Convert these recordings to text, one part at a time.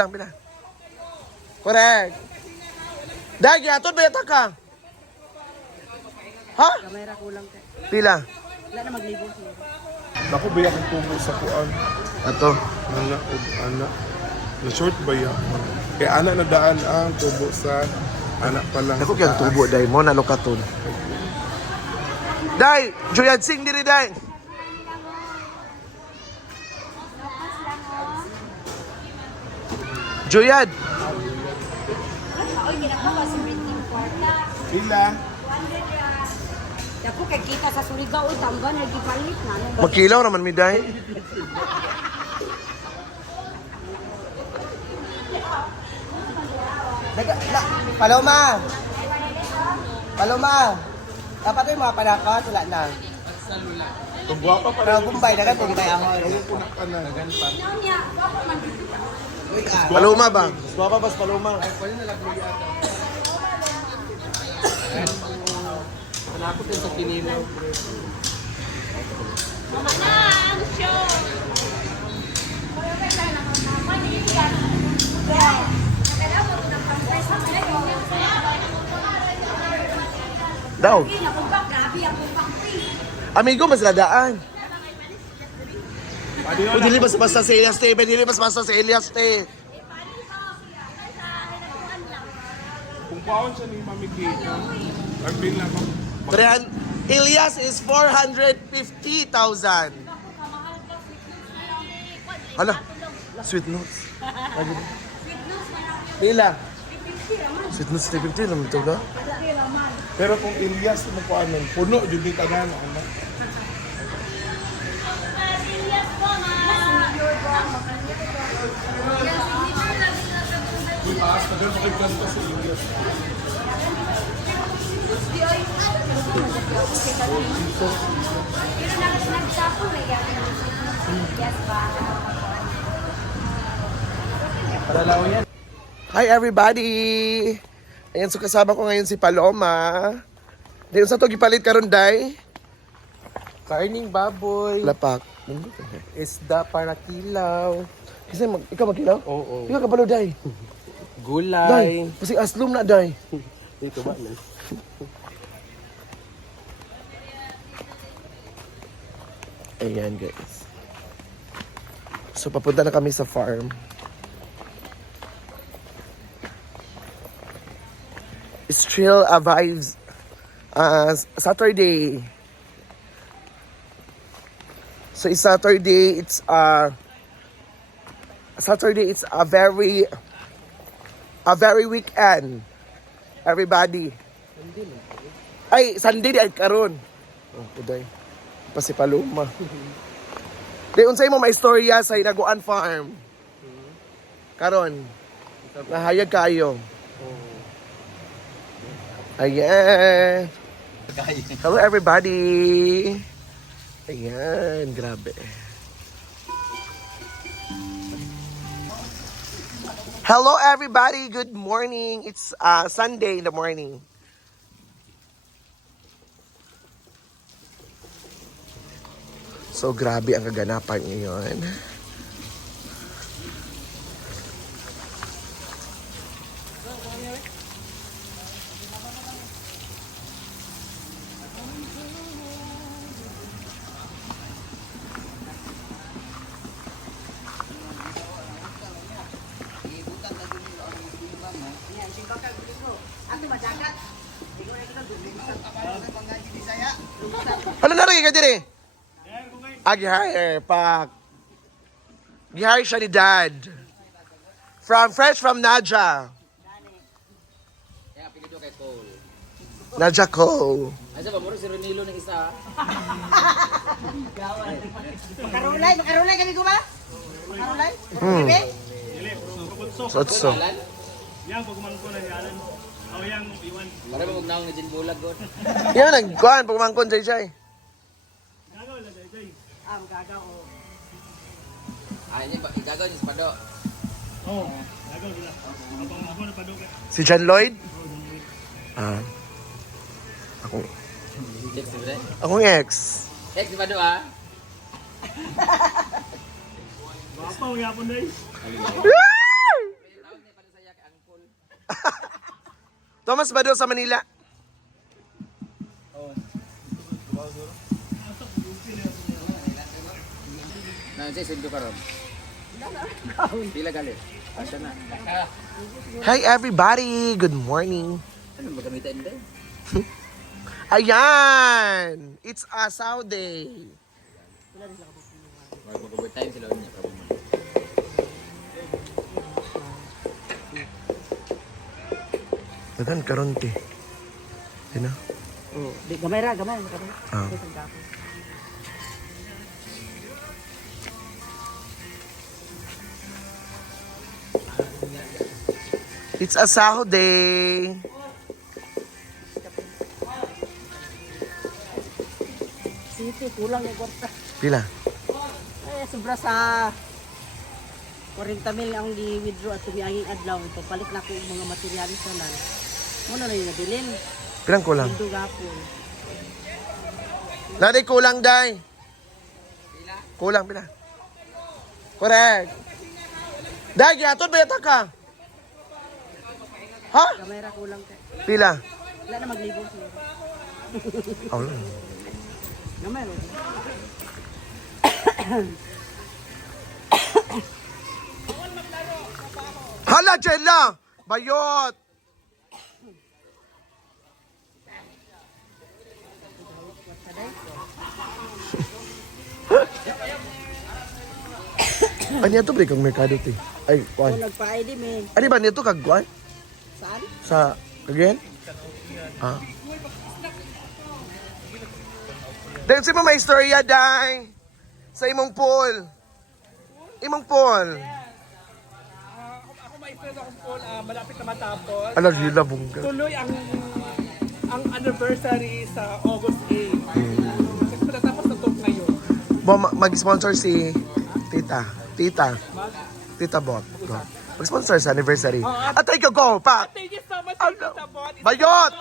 kulang, pila. Correct. Dahil, yatod ba yata ka? Ha? Kamera kulang ka. Pila. Wala na maglibo siguro. Naku, biyak ang tubo sa kuan. Ato. Anak. Na-short ba yan? Kaya anak na daan ang tubo sa anak pa lang. Ako kaya tubo, Day. Mo na lokaton. Day! Joyad, sing diri, Day! Joyad! Ila. Ako kay kita sa Surigao, tamba na gipalit na. Makilaw naman mi, Day. Paloma! Paloma! Dapat yung mga panakot, wala na. Kung guwapa pa Pero Bombay, dagat Bombay ako. Ayun po na ka na. Paloma ba? Swapa bas Paloma. Panakot din sa kinino. Daw. Amigo, mas ladaan. Kung dili mas basta si Elias Te, dili mas basta si Elias Te. Kung paon siya ni Mami Kika, ang bin lang ako. Elias is 450,000. Hala, sweet notes. Pila? Sweet notes 350 lang ito ka? Pero kung Elias na po anong puno, yun din tanan. Ano? Uy, taas na doon, makikanta si Elias. Hi everybody! Ayan, so kasama ko ngayon si Paloma. Dahil sa to gipalit karon Day. Karning baboy, Lapak. isda para kilaw, Kasi ikaw magkilaw? oo, Ikaw kabalo Day. gulay. Day, kasi aslum na Day. Dito ba? Ayan guys. So papunta na kami sa farm. Still vibes. Saturday. So it's Saturday. Saturday. It's a very weekend. Everybody. Ay, Sunday di ay karon. Oh, kuday. Pa si Paloma. Di unsay mo maistorya sa Hinaguan Farm. Karon. Nahayag kayo. Ayan. Hello everybody. Ayan, grabe. Hello everybody, good morning. It's Sunday in the morning. So grabe ang kaganapan ngayon. Ano na rin ka dire? Gihire, pak. Gihire siya ni Dad. Fresh from Nadja. Nadja Cole. Asa ba mo si Ronilo ng isa? Makarulay kami ko ba? Makarulay? So. Yang pagkuman ko na yalan. Aw yang iwan. Para mo magnaong ni Jin Bulag god. Yan, nagkuhan, pagmangkon, Jay. Gagaw la dai. Gagaw o. Ah, ini ba igagaw ni Spado. Oh, gagaw sila. Abang ako na padok. Si John Lloyd? Akong Check si Bre. ex. Check si Spado ah. Bapa mo yapon dai. Thomas Bado sa Manila. Nandiyan sundo ka ron. Pila galit. Asa na. Hi everybody! Good morning! Ano ba gamitin din? Ayan! It's a Saturday! Mag-overtime sila niya. Dadan karon ti. Di na? Oh, di gamay ra, gamay. Ah. It's a Saturday! City, kulang yung kwarta. Pila? Eh, sobra sa 40 mil ang di-withdraw at tumianging adlaw. Ito, palit na ko yung mga materialis na lang. Muna na yung nabilin. Pilang kulang? Hindi gapon. Naday kulang, day. Kulang, pila. Correct. Day, giatod ba yata ka? Ha? Gamay ra kulang ka. Pila? Wala na maglibo siya. Oh. Gamay ra. Hala, Jella! Bayot! Ano yan to, pre, kang merkado, te? Ay, Kung kuan. nagpa-ID, men. Ano ba nito, kagwan? Saan? Sa, again? Ah. Dahil si may istorya, day. Sa imong pool. Imong pool. Ako ma-express akong poll, malapit na matapos. Alam, gila, bungga. Tuloy ang anniversary sa August 8. Kasi matatapos na to ngayon. Mag-sponsor si Tita. Tita Bot. Go. Mag-sponsor sa anniversary. At ay go, pa. Thank you so much, Ano? Tita Bot. Bayot!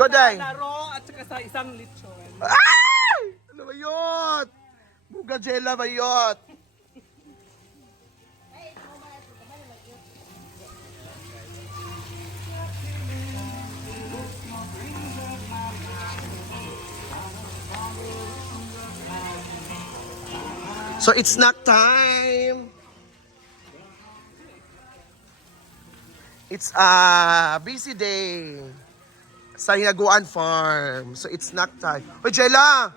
Go, day. Laro at saka sa isang lechon. Ay! Ano ba yun? Buga Jella ba yun? So it's snack time. It's a busy day sa Hinaguan Farm. So it's snack time. Oy, Jella!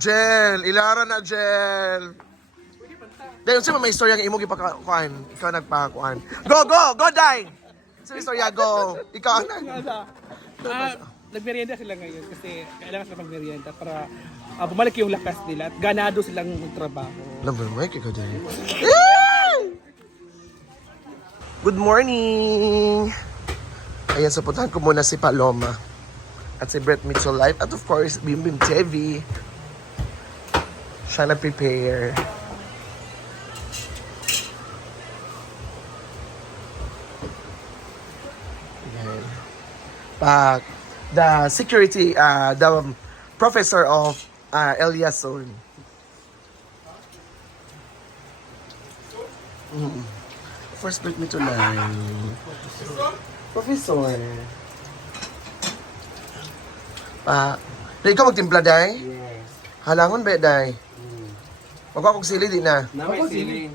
Jel, ilara na, Jel. Dahil sino may istorya ng imo gipakakuan. Ikaw nagpakuan. Go, Day! Sino istorya, go. Ikaw ang Nagmerienda sila ngayon kasi kailangan sila magmerienda para bumalik yung lakas nila at ganado silang magtrabaho. Number one, ikaw dyan. Good morning! Ayan, sapuntahan ko muna si Paloma at si Brett Mitchell Live at of course, Bim Bim TV. Siya nag-prepare. Ayan. The security, the professor of Eliason. First break me to line. Professor. Ikaw magtimpla, Day? Yes. Halangon ba, Day? Magwa kong sili, di na. Namay siling.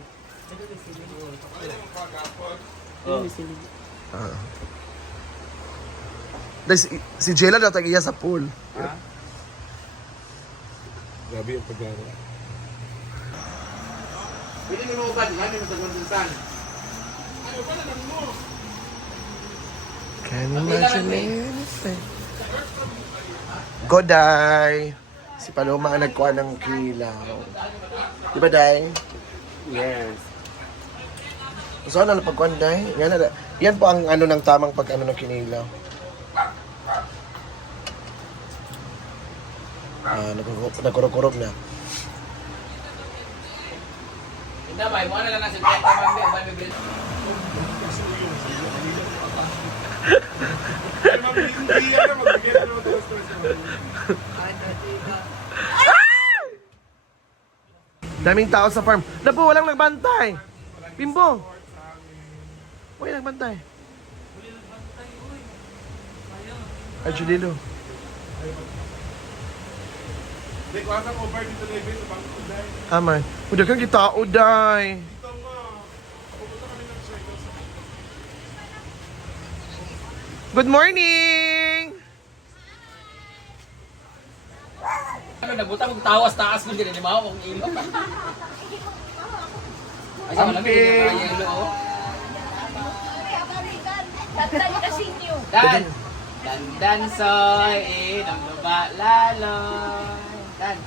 Day, si Jella daw tagiya sa pool. Grabe yung pagkara. Pwede mo mo ba? Lagi mo sa kondinsan. Can you imagine anything? Go, Day. Si Paloma ang nagkuha ng kilaw. Di ba, Day? Yes. So, ano na pagkuhan, Day? Yan po ang ano ng tamang pag-ano ng kinilaw. Nagkurog-kurog na. Hindi ba? Mo na lang nasa kwenta mambi. Mambi. Hindi yan na magbigay na naman tayo stress. Daming tao sa farm. Napo, walang nagbantay. Bimbo. Walang nagbantay. Ay, Julilo. May kuwasa ko over dito na sa bangko dahil. Aman. Udah kang kita, uday. Ito nga. Pupunta kami ng circle sa Good morning! Ano, nagbuta mong tawas taas ko din, di ba? Kung ilo. Ay, sa malamig, Amping. yung yelo, oh. Dan. Dan soy, inang luba lalo. Dan.